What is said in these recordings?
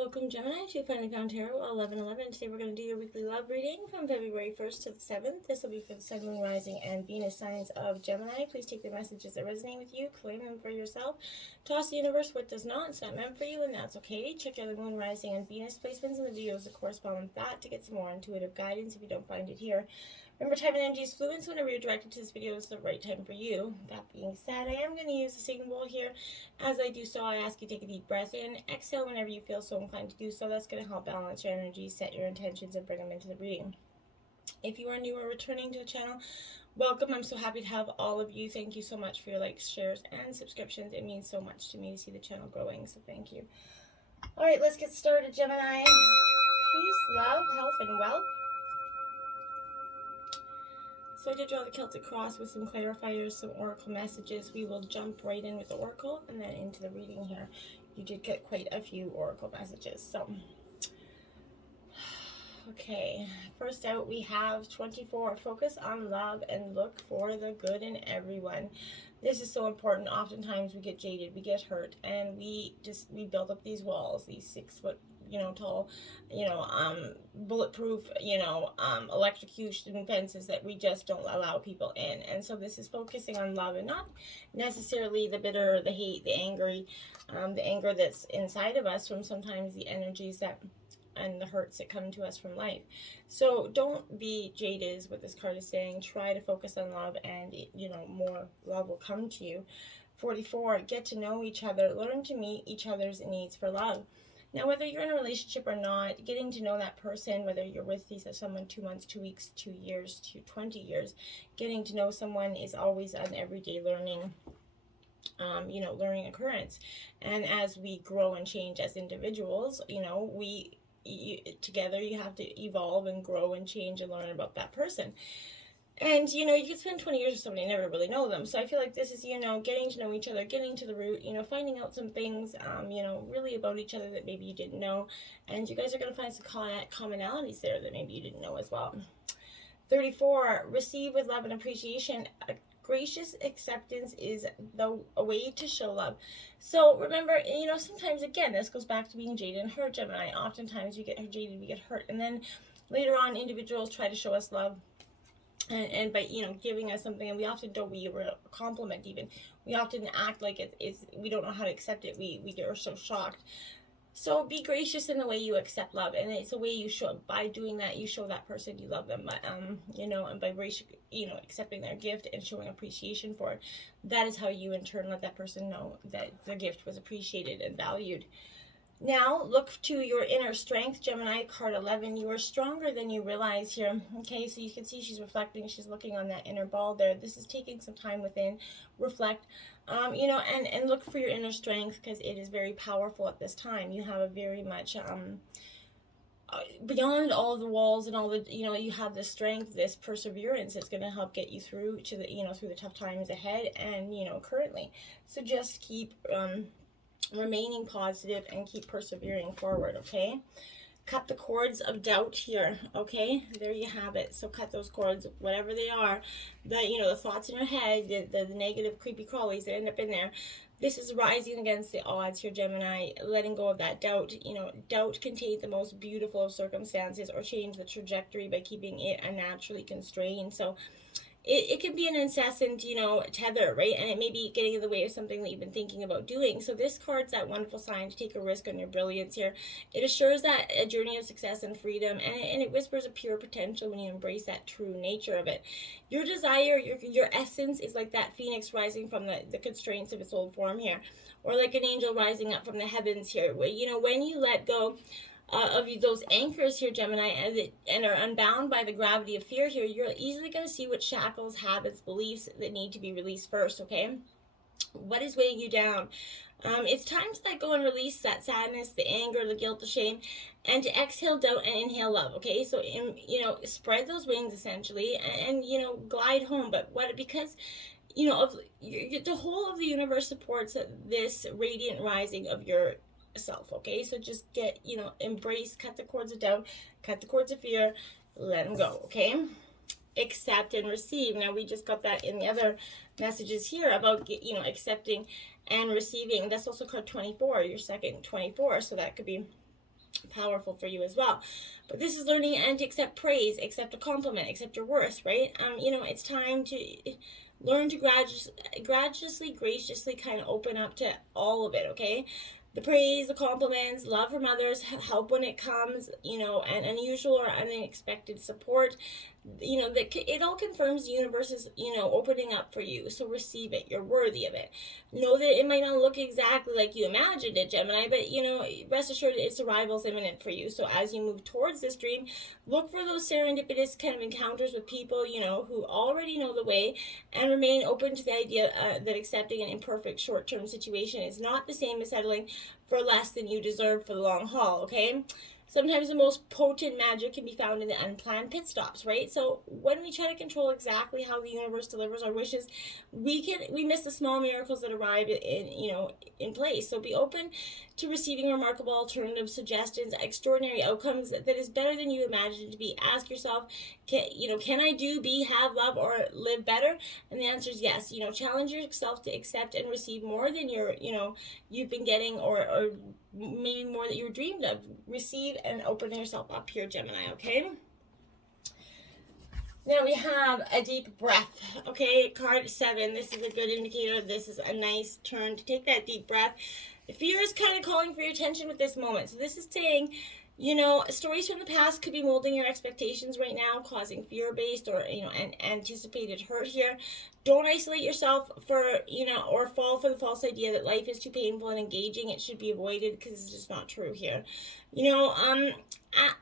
Welcome, Gemini, to Finally Found Tarot 1111. Today we're going to do your weekly love reading from February 1st to the 7th. This will be for the Sun, Moon, Rising, and Venus signs of Gemini. Please take the messages that resonate with you, claim them for yourself. Toss the universe what does not. It's not meant for you, and that's okay. Check out the Moon, Rising, and Venus placements in the videos that correspond with that to get some more intuitive guidance if you don't find it here. Remember, time and energy is fluid, so whenever you're directed to this video, it's the right time for you. That being said, I am going to use the singing bowl here. As I do so, I ask you to take a deep breath in. Exhale whenever you feel so inclined to do so. That's going to help balance your energy, set your intentions, and bring them into the reading. If you are new or returning to the channel, welcome. I'm so happy to have all of you. Thank you so much for your likes, shares, and subscriptions. It means so much to me to see the channel growing, so thank you. All right, let's get started, Gemini. Peace, love, health, and wealth. So I did draw the Celtic cross with some clarifiers, some oracle messages. We will jump right in with the oracle and then into the reading here. You did get quite a few oracle messages. So, okay, first out we have 24. Focus on love and look for the good in everyone. This is so important. Oftentimes we get jaded, we get hurt, and we build up these walls, these 6 foot tall, bulletproof, electrocution fences that we just don't allow people in. And so this is focusing on love and not necessarily the bitter, the hate, the anger that's inside of us from sometimes the energies and the hurts that come to us from life. So don't be jaded is what this card is saying. Try to focus on love and, more love will come to you. 44, get to know each other. Learn to meet each other's needs for love. Now, whether you're in a relationship or not, getting to know that person, whether you're with someone 2 months, 2 weeks, 2 years, to 20 years, getting to know someone is always an everyday learning, learning occurrence. And as we grow and change as individuals, together you have to evolve and grow and change and learn about that person. And, you can spend 20 years with somebody and never really know them. So I feel like this is, getting to know each other, getting to the root, finding out some things, really about each other that maybe you didn't know. And you guys are going to find some commonalities there that maybe you didn't know as well. 34, receive with love and appreciation. Gracious acceptance is a way to show love. So remember, sometimes, again, this goes back to being jaded and hurt, Gemini. Oftentimes we get jaded, we get hurt. And then later on, individuals try to show us love. And by, giving us something, and we often don't, we a compliment even. We often act like it's we don't know how to accept it. We are so shocked. So be gracious in the way you accept love, and it's a way you show. By doing that, you show that person you love them. And by accepting their gift and showing appreciation for it, that is how you in turn let that person know that the gift was appreciated and valued. Now, look to your inner strength, Gemini, card 11. You are stronger than you realize here. Okay, so you can see she's reflecting. She's looking on that inner ball there. This is taking some time within. Reflect, and look for your inner strength because it is very powerful at this time. You have a very much, beyond all the walls and all the, you have this strength, this perseverance that's going to help get you through to the, through the tough times ahead and, currently. So just keep, remaining positive and keep persevering forward, okay? Cut the cords of doubt here, okay? There you have it. So cut those cords, whatever they are, the thoughts in your head, the negative creepy crawlies that end up in there. This is rising against the odds here, Gemini, letting go of that doubt. Doubt can take the most beautiful of circumstances or change the trajectory by keeping it unnaturally constrained. So it can be an incessant, tether, right? And it may be getting in the way of something that you've been thinking about doing. So this card's that wonderful sign to take a risk on your brilliance here. It assures that a journey of success and freedom, and it whispers a pure potential when you embrace that true nature of it. Your desire, your essence is like that phoenix rising from the constraints of its old form here, or like an angel rising up from the heavens here, where, when you let go of those anchors here, Gemini, and are unbound by the gravity of fear here, you're easily going to see what shackles, habits, beliefs that need to be released first, okay? What is weighing you down? It's time to let go and release that sadness, the anger, the guilt, the shame, and to exhale doubt and inhale love, okay? So, spread those wings, essentially, and glide home. But because the whole of the universe supports this radiant rising of your self, okay? So just get, embrace, cut the cords of doubt, cut the cords of fear, let them go, okay? Accept and receive. Now, we just got that in the other messages here about, accepting and receiving. That's also card 24, your second 24, so that could be powerful for you as well. But this is learning and to accept praise, accept a compliment, accept your worth, right? It's time to learn to graciously kind of open up to all of it, okay? The praise, the compliments, love from others, help when it comes, and unusual or unexpected support, that it all confirms the universe is, opening up for you. So receive it. You're worthy of it. Know that it might not look exactly like you imagined it, Gemini, but, rest assured its arrival is imminent for you. So as you move towards this dream, look for those serendipitous kind of encounters with people, who already know the way, and remain open to the idea that accepting an imperfect short-term situation is not the same as settling for less than you deserve for the long haul, okay? Sometimes the most potent magic can be found in the unplanned pit stops, right? So when we try to control exactly how the universe delivers our wishes, we miss the small miracles that arrive in place. So be open to receiving remarkable alternative suggestions, extraordinary outcomes that is better than you imagined to be. Ask yourself, can I do, be, have, love, or live better? And the answer is yes. Challenge yourself to accept and receive more than you've been getting, or maybe more that you dreamed of. Receive and open yourself up here, Gemini, okay? Now we have a deep breath, okay? Card 7, this is a good indicator. This is a nice turn to take that deep breath. The fear is kind of calling for your attention with this moment. So this is saying, stories from the past could be molding your expectations right now, causing fear-based or, anticipated hurt here. Don't isolate yourself or fall for the false idea that life is too painful and engaging. It should be avoided, because it's just not true here. I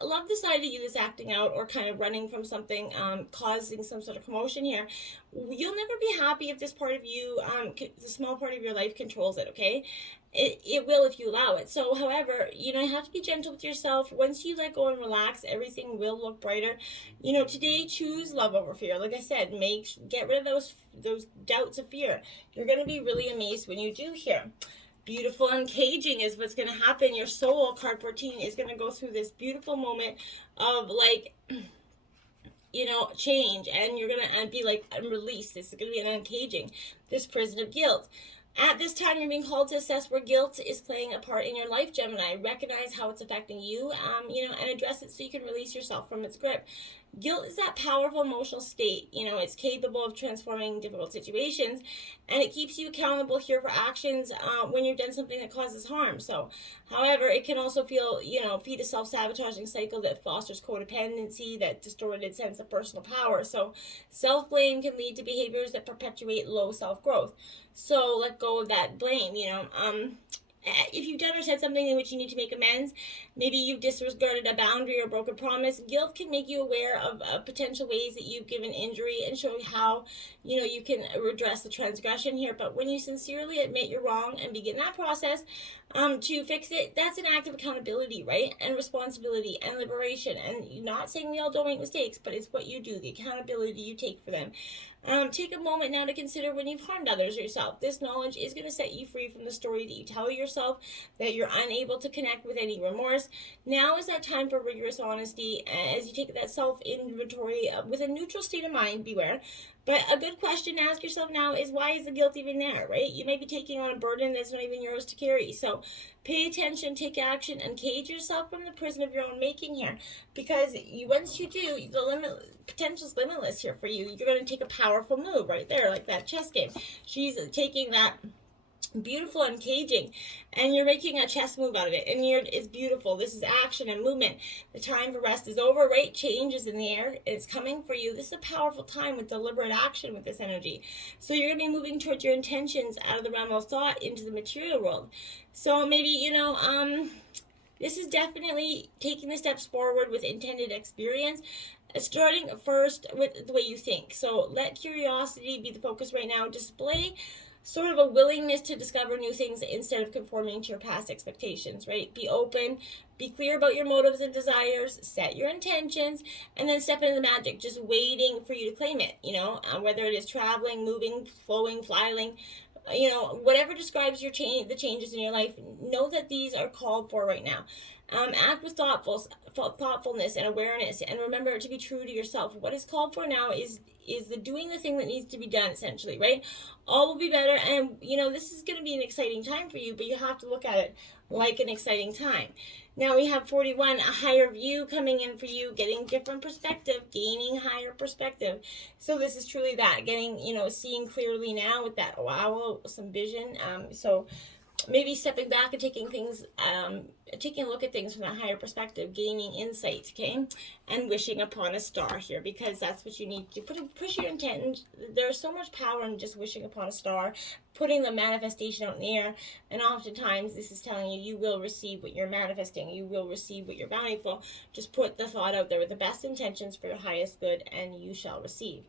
love this side of you that's acting out or kind of running from something, causing some sort of commotion here. You'll never be happy if this part of you, the small part of your life, controls it, okay? It will if you allow it. So, however, you have to be gentle with yourself. Once you let go and relax, everything will look brighter. Today, choose love over fear. Like I said, get rid of those doubts of fear. You're going to be really amazed when you do here. Beautiful uncaging is what's going to happen. Your soul, card 14, is going to go through this beautiful moment of change, and you're going to be released. This is going to be an uncaging, this prison of guilt. At this time, you're being called to assess where guilt is playing a part in your life, Gemini. Recognize how it's affecting you, and address it so you can release yourself from its grip. Guilt is that powerful emotional state. It's capable of transforming difficult situations, and it keeps you accountable here for actions when you've done something that causes harm. So, however, it can also feed a self-sabotaging cycle that fosters codependency, that distorted sense of personal power. So, self-blame can lead to behaviors that perpetuate low self-growth. So, let go of that blame, if you've done or said something in which you need to make amends, maybe you've disregarded a boundary or broken promise, guilt can make you aware of potential ways that you've given injury and show how, you can redress the transgression here. But when you sincerely admit you're wrong and begin that process to fix it, that's an act of accountability, right? And responsibility and liberation. And not saying we all don't make mistakes, but it's what you do, the accountability you take for them. Take a moment now to consider when you've harmed others or yourself. This knowledge is going to set you free from the story that you tell yourself, that you're unable to connect with any remorse. Now is that time for rigorous honesty as you take that self-inventory with a neutral state of mind. Beware. But a good question to ask yourself now is, why is the guilt even there, right? You may be taking on a burden that's not even yours to carry. So pay attention, take action, and cage yourself from the prison of your own making here. Because once you do, the potential is limitless here for you. You're going to take a powerful move right there, like that chess game. She's taking that beautiful uncaging, and you're making a chess move out of it, and it's beautiful. This is action and movement. The time for rest is over, right? Change is in the air. It's coming for you. This is a powerful time with deliberate action with this energy. So you're going to be moving towards your intentions out of the realm of thought into the material world. So maybe, this is definitely taking the steps forward with intended experience, starting first with the way you think. So let curiosity be the focus right now. Display sort of a willingness to discover new things instead of conforming to your past expectations, right? Be open, be clear about your motives and desires, set your intentions, and then step into the magic, just waiting for you to claim it, whether it is traveling, moving, flowing, flying, whatever describes the changes in your life. Know that these are called for right now. Act with thoughtfulness and awareness, and remember to be true to yourself. What is called for now is doing the thing that needs to be done, essentially, right? All will be better, and this is going to be an exciting time for you, but you have to look at it like an exciting time. Now we have 41, a higher view coming in for you, getting different perspective, gaining higher perspective. So this is truly that, getting, seeing clearly now with that wow, some vision. So maybe stepping back and taking a look at things from a higher perspective, gaining insight, okay, and wishing upon a star here, because that's what you need to push your intent. There's so much power in just wishing upon a star, putting the manifestation out in the air, and oftentimes this is telling you will receive what you're manifesting, you will receive what you're bounty for. Just put the thought out there with the best intentions for your highest good, and you shall receive.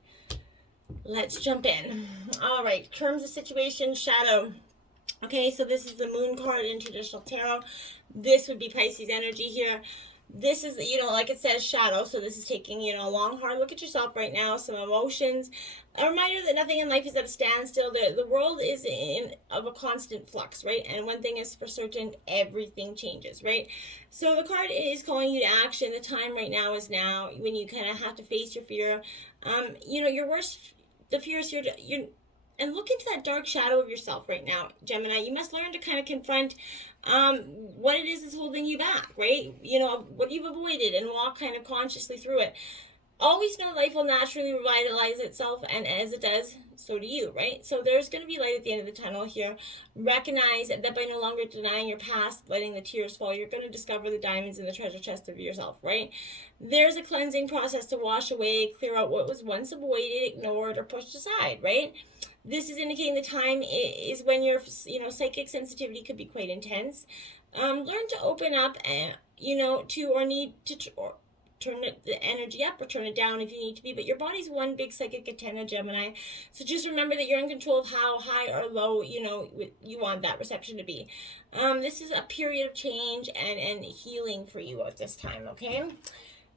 Let's jump in. All right, terms of situation, shadow. Okay, so this is the moon card in traditional tarot. This would be Pisces energy here. This is, like it says, shadow. So this is taking, a long, hard look at yourself right now, some emotions. A reminder that nothing in life is at a standstill. The world is of a constant flux, right? And one thing is for certain, everything changes, right? So the card is calling you to action. The time right now is now, when you kind of have to face your fear. Your worst, the fear is here to, and look into that dark shadow of yourself right now, Gemini. You must learn to kind of confront what it is that's holding you back, right? What you've avoided, and walk kind of consciously through it. Always know life will naturally revitalize itself, and as it does, so do you, right? So there's going to be light at the end of the tunnel here. Recognize that by no longer denying your past, letting the tears fall, you're going to discover the diamonds in the treasure chest of yourself, right? There's a cleansing process to wash away, clear out what was once avoided, ignored, or pushed aside, right? This is indicating the time is when your, psychic sensitivity could be quite intense. Learn to open up, to or need to turn the energy up or turn it down if you need to be. But your body's one big psychic antenna, Gemini. So just remember that you're in control of how high or low, you want that reception to be. This is a period of change and healing for you at this time, okay?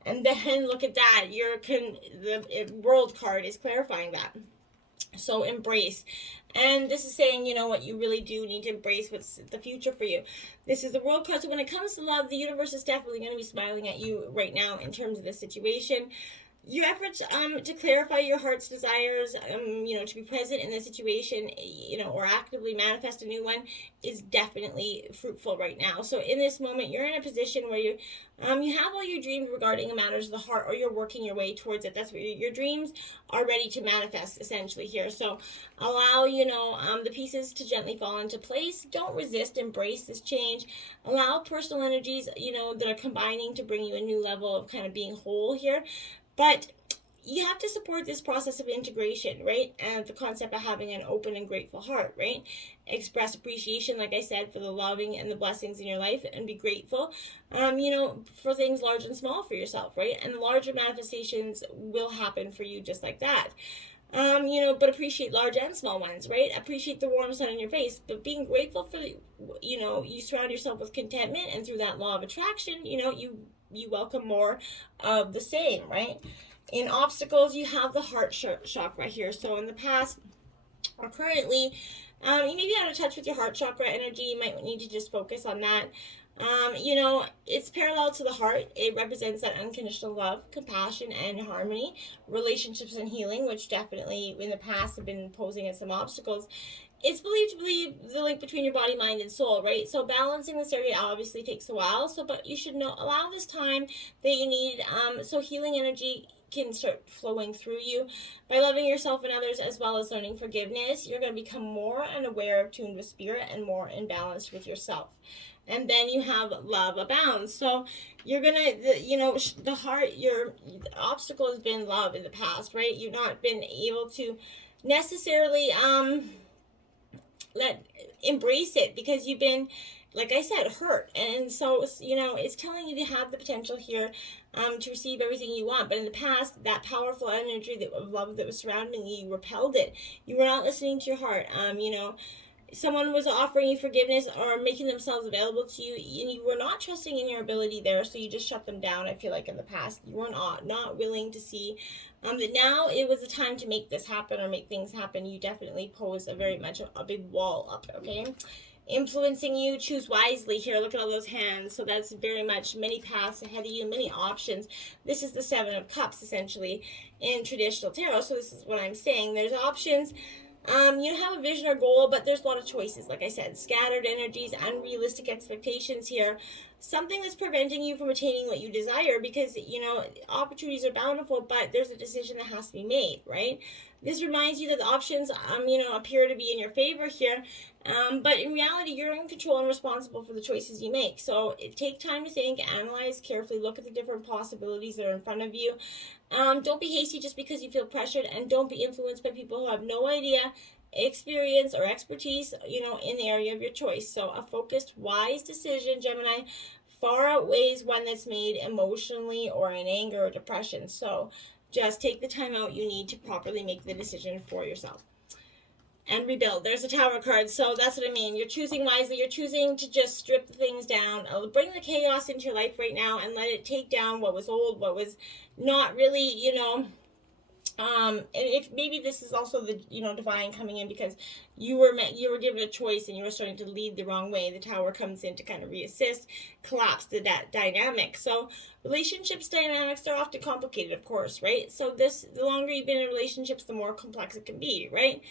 And then look at that. The world card is clarifying that. So embrace. And this is saying, what you really do need to embrace what's the future for you. This is the world card. So when it comes to love, the universe is definitely going to be smiling at you right now in terms of this situation. Your efforts to clarify your heart's desires, to be present in the situation, or actively manifest a new one is definitely fruitful right now. So in this moment, you're in a position where you have all your dreams regarding matters of the heart, or you're working your way towards it. That's what your dreams are ready to manifest essentially here. So allow, the pieces to gently fall into place. Don't resist, embrace this change. Allow personal energies, that are combining to bring you a new level of kind of being whole here. But you have to support this process of integration, right? And the concept of having an open and grateful heart, right? Express appreciation, like I said, for the loving and the blessings in your life, and be grateful, for things large and small for yourself, right? And the larger manifestations will happen for you just like that. But appreciate large and small ones, right? Appreciate the warm sun in your face, but being grateful for, you surround yourself with contentment, and through that law of attraction, you welcome more of the same, right? In obstacles, you have the heart chakra here. So in the past or currently, you may be out of touch with your heart chakra energy. You might need to just focus on that. It's parallel to the heart. It represents that unconditional love, compassion, and harmony, relationships and healing, which definitely in the past have been posing as some obstacles. It's believed to be the link between your body, mind, and soul, right? So balancing this area obviously takes a while. But you should allow this time that you need, so healing energy can start flowing through you. By loving yourself and others, as well as learning forgiveness, you're going to become more unaware, tuned with spirit, and more in balance with yourself. And then you have love abounds. So you're going to, the heart, the obstacle has been love in the past, right? You've not been able to necessarily, embrace it, because you've been, like I said, hurt. And so, it's telling you to have the potential here to receive everything you want. But in the past, that powerful energy of love that was surrounding you, you repelled it. You were not listening to your heart. Someone was offering you forgiveness or making themselves available to you, and you were not trusting in your ability there, so you just shut them down. I feel like in the past, you were not willing to see that now it was the time to make this happen, or make things happen. You definitely pose a big wall up, okay? Influencing you, choose wisely here. Look at all those hands. So that's very much many paths ahead of you, many options. This is the Seven of Cups, essentially, in traditional tarot. So this is what I'm saying. There's options. You have a vision or goal, but there's a lot of choices. Like I said, scattered energies, unrealistic expectations here. Something that's preventing you from attaining what you desire, because, opportunities are bountiful, but there's a decision that has to be made, right? This reminds you that the options, appear to be in your favor here. But in reality, you're in control and responsible for the choices you make. So take time to think, analyze carefully, look at the different possibilities that are in front of you. Don't be hasty just because you feel pressured, and don't be influenced by people who have no idea, experience, or expertise, in the area of your choice. So a focused, wise decision, Gemini, far outweighs one that's made emotionally or in anger or depression. So just take the time out you need to properly make the decision for yourself. And rebuild. There's a Tower card, so that's what I mean. You're choosing wisely. You're choosing to just strip things down. Bring the chaos into your life right now and let it take down what was old, what was not really, and if maybe this is also the divine coming in, because you were given a choice and you were starting to lead the wrong way. The Tower comes in to kind of reassist, collapse that dynamic. So relationships dynamics are often complicated, of course, right? So the longer you've been in relationships, the more complex it can be, right?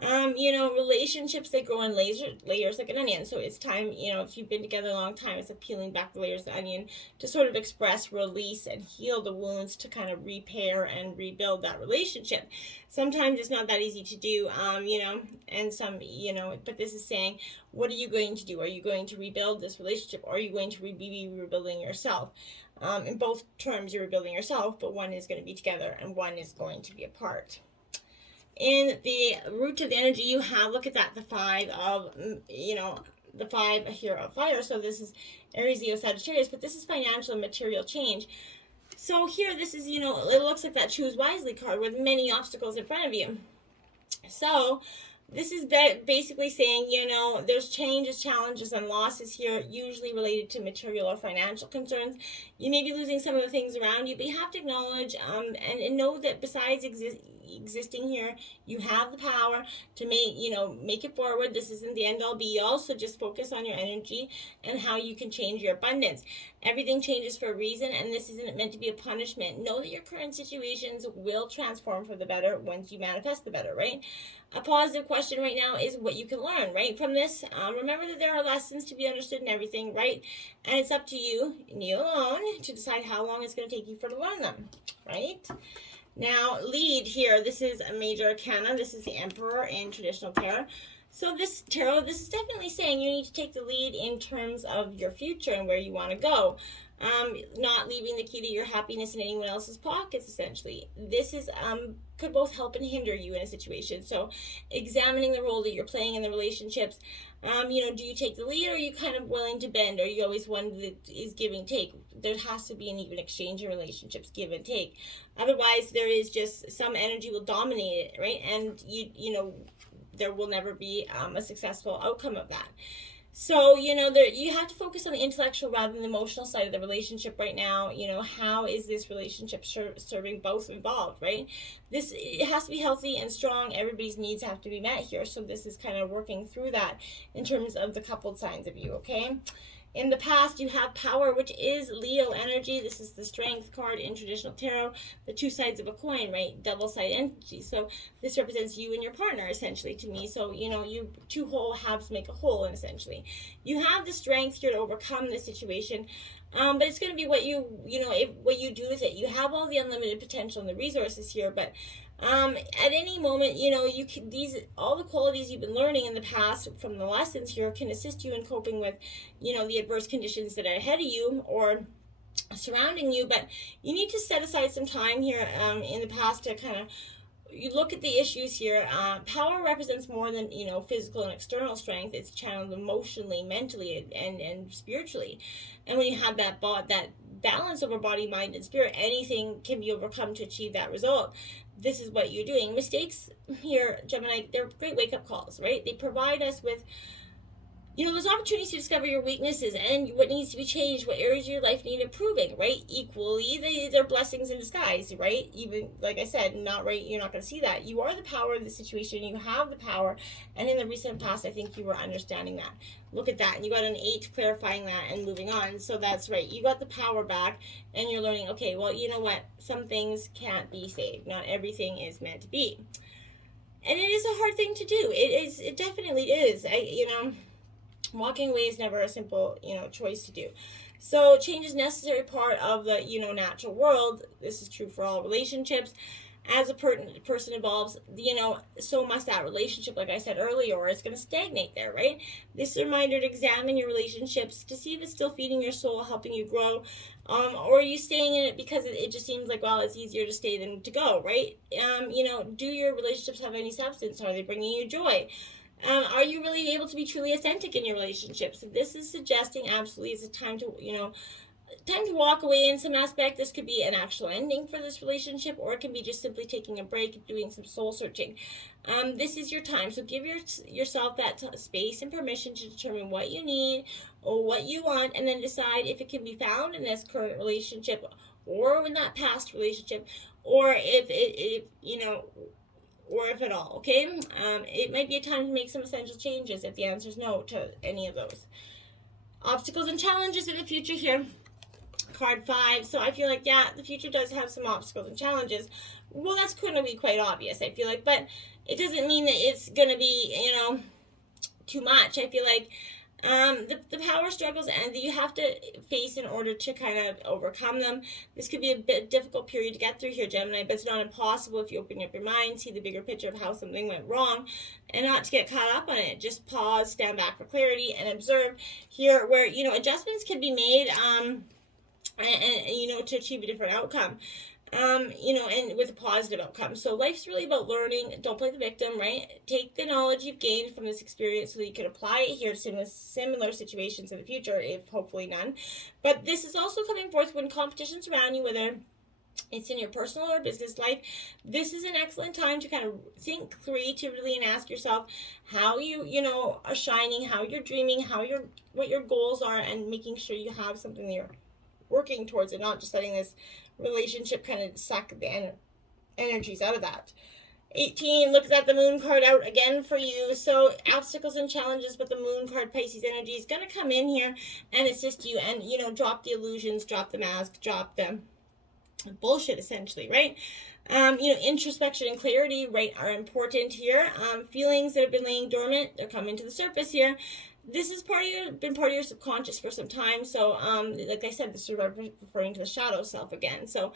Relationships, they grow in layers like an onion. So it's time, if you've been together a long time, it's like peeling back the layers of the onion to sort of express, release, and heal the wounds, to kind of repair and rebuild that relationship. Sometimes it's not that easy to do, and but this is saying, what are you going to do? Are you going to rebuild this relationship, or are you going to be rebuilding yourself? In both terms, you're rebuilding yourself, but one is going to be together and one is going to be apart. In the root of the energy you have, look at that, the five here of fire. So this is Aries, Leo, Sagittarius, but this is financial and material change. So here, this is, it looks like that choose wisely card with many obstacles in front of you. So this is basically saying, there's changes, challenges, and losses here, usually related to material or financial concerns. You may be losing some of the things around you, but you have to acknowledge and know that besides existing here, you have the power to make it forward. This isn't the end all be all, so just focus on your energy and how you can change your abundance. Everything changes for a reason, and this isn't meant to be a punishment. Know that your current situations will transform for the better once you manifest the better, right? A positive question right now is what you can learn, right, from this. Remember that there are lessons to be understood in everything, right? And it's up to you alone, to decide how long it's going to take you to learn them, right? Now, lead here. This is a major arcana. This is the Emperor in traditional tarot. So this is definitely saying you need to take the lead in terms of your future and where you want to go. Not leaving the key to your happiness in anyone else's pockets, essentially. This is could both help and hinder you in a situation. So examining the role that you're playing in the relationships. Do you take the lead, or are you kind of willing to bend? Or are you always one that is give and take? There has to be an even exchange in relationships, give and take. Otherwise, there is just some energy will dominate it, right? And there will never be a successful outcome of that. So, you have to focus on the intellectual rather than the emotional side of the relationship right now. How is this relationship serving both involved, right? It has to be healthy and strong. Everybody's needs have to be met here. So this is kind of working through that in terms of the coupled signs of you, okay? In the past, you have power, which is Leo energy. This is the strength card in traditional tarot, the two sides of a coin, right? Double side energy. So this represents you and your partner, essentially, to me. So, you two whole halves make a whole, and essentially. You have the strength here to overcome this situation. But it's going to be what what you do with it. You have all the unlimited potential and the resources here, but at any moment, you can all the qualities you've been learning in the past from the lessons here can assist you in coping with, the adverse conditions that are ahead of you or surrounding you. But you need to set aside some time here in the past to kind of you look at the issues here. Power represents more than physical and external strength. It's channeled emotionally, mentally, and spiritually. And when you have that balance over body, mind, and spirit, anything can be overcome to achieve that result. This is what you're doing. Mistakes here, Gemini, they're great wake-up calls, right? They provide us with those opportunities to discover your weaknesses and what needs to be changed, what areas of your life need improving, right? Equally, they're blessings in disguise, right? Even, like I said, you're not going to see that. You are the power of the situation. You have the power. And in the recent past, I think you were understanding that. Look at that. And you got an 8 clarifying that and moving on. So that's right. You got the power back and you're learning, okay, well, you know what? Some things can't be saved. Not everything is meant to be. And it is a hard thing to do. It definitely is. Walking away is never a simple, choice to do. So change is a necessary part of the, natural world. This is true for all relationships. As a person evolves, so must that relationship, like I said earlier, or it's going to stagnate there, right? This is a reminder to examine your relationships to see if it's still feeding your soul, helping you grow, or are you staying in it because it just seems like, well, it's easier to stay than to go, right? Do your relationships have any substance? Are they bringing you joy? Are you really able to be truly authentic in your relationships? This is suggesting absolutely it's a time to, time to walk away in some aspect. This could be an actual ending for this relationship, or it can be just simply taking a break, doing some soul searching. This is your time, so give yourself that space and permission to determine what you need or what you want, and then decide if it can be found in this current relationship or in that past relationship, or or if at all, okay? It might be a time to make some essential changes if the answer is no to any of those. Obstacles and challenges in the future here. Card 5. So I feel like, yeah, the future does have some obstacles and challenges. Well, that's going to be quite obvious, I feel like. But it doesn't mean that it's going to be, too much. I feel like the power struggles and you have to face in order to kind of overcome them. This could be a bit difficult period to get through here, Gemini, but it's not impossible if you open up your mind, see the bigger picture of how something went wrong, and not to get caught up on it. Just pause, stand back for clarity, and observe here where, adjustments can be made and to achieve a different outcome. And with a positive outcome. So life's really about learning. Don't play the victim, right? Take the knowledge you've gained from this experience so that you can apply it here to similar situations in the future, if hopefully none. But this is also coming forth when competition's around you, whether it's in your personal or business life. This is an excellent time to kind of think creatively and ask yourself how you are shining, how you're dreaming, what your goals are, and making sure you have something that you're working towards it, not just letting this relationship kind of suck the energies out of that. 18 looks at the moon card out again for you. So obstacles and challenges, but the moon card, Pisces energy, is going to come in here and assist you and, drop the illusions, drop the mask, drop the bullshit, essentially, right? Introspection and clarity, right, are important here. Feelings that have been laying dormant, they're coming to the surface here. This is been part of your subconscious for some time. So, like I said, this is referring to the shadow self again. So,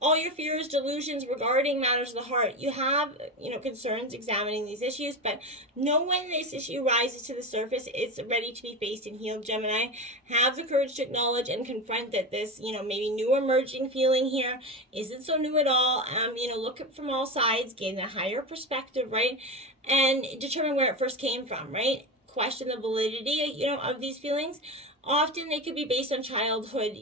all your fears, delusions regarding matters of the heart, you have, concerns examining these issues, but know when this issue rises to the surface, it's ready to be faced and healed, Gemini. Have the courage to acknowledge and confront that this, maybe new emerging feeling here isn't so new at all. Look at from all sides, gain a higher perspective, right? And determine where it first came from, right? Question the validity, of these feelings. Often they could be based on childhood,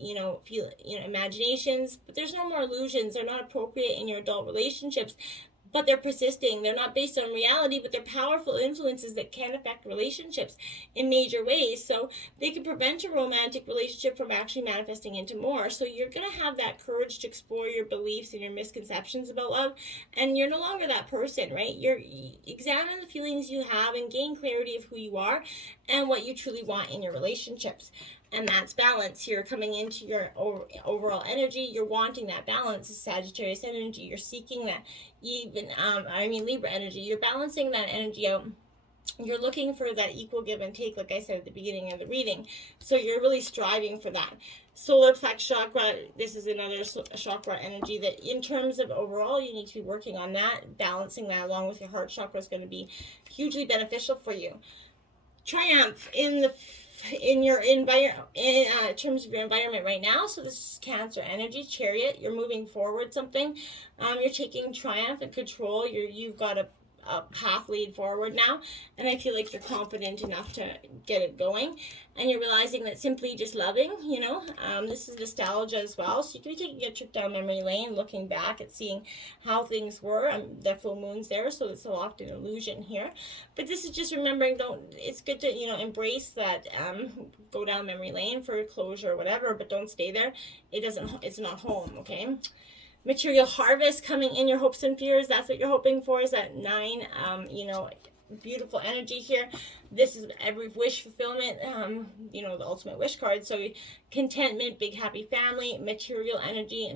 imaginations, but there's no more illusions. They're not appropriate in your adult relationships, but they're persisting. They're not based on reality, but they're powerful influences that can affect relationships in major ways. So they can prevent a romantic relationship from actually manifesting into more. So you're going to have that courage to explore your beliefs and your misconceptions about love, and you're no longer that person, right? Examine the feelings you have and gain clarity of who you are and what you truly want in your relationships. And that's balance here coming into your overall energy. You're wanting that balance. Sagittarius energy. You're seeking that Libra energy. You're balancing that energy out. You're looking for that equal give and take, like I said at the beginning of the reading. So you're really striving for that. Solar plex chakra, this is another chakra energy that in terms of overall, you need to be working on that. Balancing that along with your heart chakra is going to be hugely beneficial for you. Triumph in terms of your environment right now. So this is Cancer energy, Chariot. You're moving forward something. You're taking triumph and control. You've got a path lead forward now, and I feel like you're confident enough to get it going, and you're realizing that simply just loving, this is nostalgia as well, so you can be taking a trip down memory lane, looking back at seeing how things were. The full moon's there, so it's so often an illusion here, but this is just remembering, it's good to embrace that, go down memory lane for closure or whatever, but don't stay there. It's not home, okay? Material harvest coming in your hopes and fears. That's what you're hoping for, is that 9, beautiful energy here. This is every wish fulfillment, you know, the ultimate wish card. So contentment, big happy family, material energy,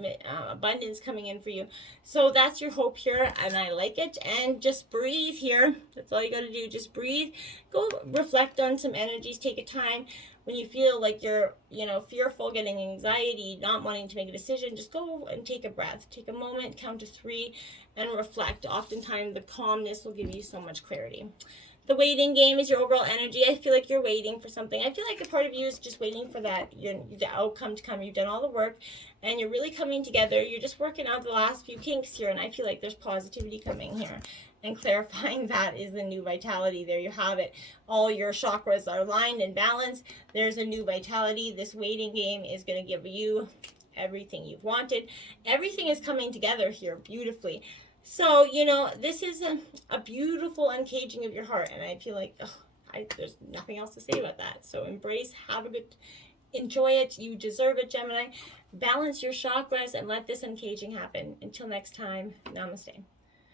abundance coming in for you. So that's your hope here, and I like it. And just breathe here. That's all you got to do. Just breathe. Go reflect on some energies. Take a time. When you feel like you're, you know, fearful, getting anxiety, not wanting to make a decision, just go and take a breath. Take a moment, count to 3, and reflect. Oftentimes, the calmness will give you so much clarity. The waiting game is your overall energy. I feel like you're waiting for something. I feel like a part of you is just waiting for that, the outcome to come. You've done all the work, and you're really coming together. You're just working out the last few kinks here, and I feel like there's positivity coming here. And clarifying that is the new vitality. There you have it. All your chakras are aligned and balanced. There's a new vitality. This waiting game is going to give you everything you've wanted. Everything is coming together here beautifully. So, you know, this is a beautiful uncaging of your heart. And I feel like there's nothing else to say about that. So embrace, have a good, enjoy it. You deserve it, Gemini. Balance your chakras and let this uncaging happen. Until next time, namaste.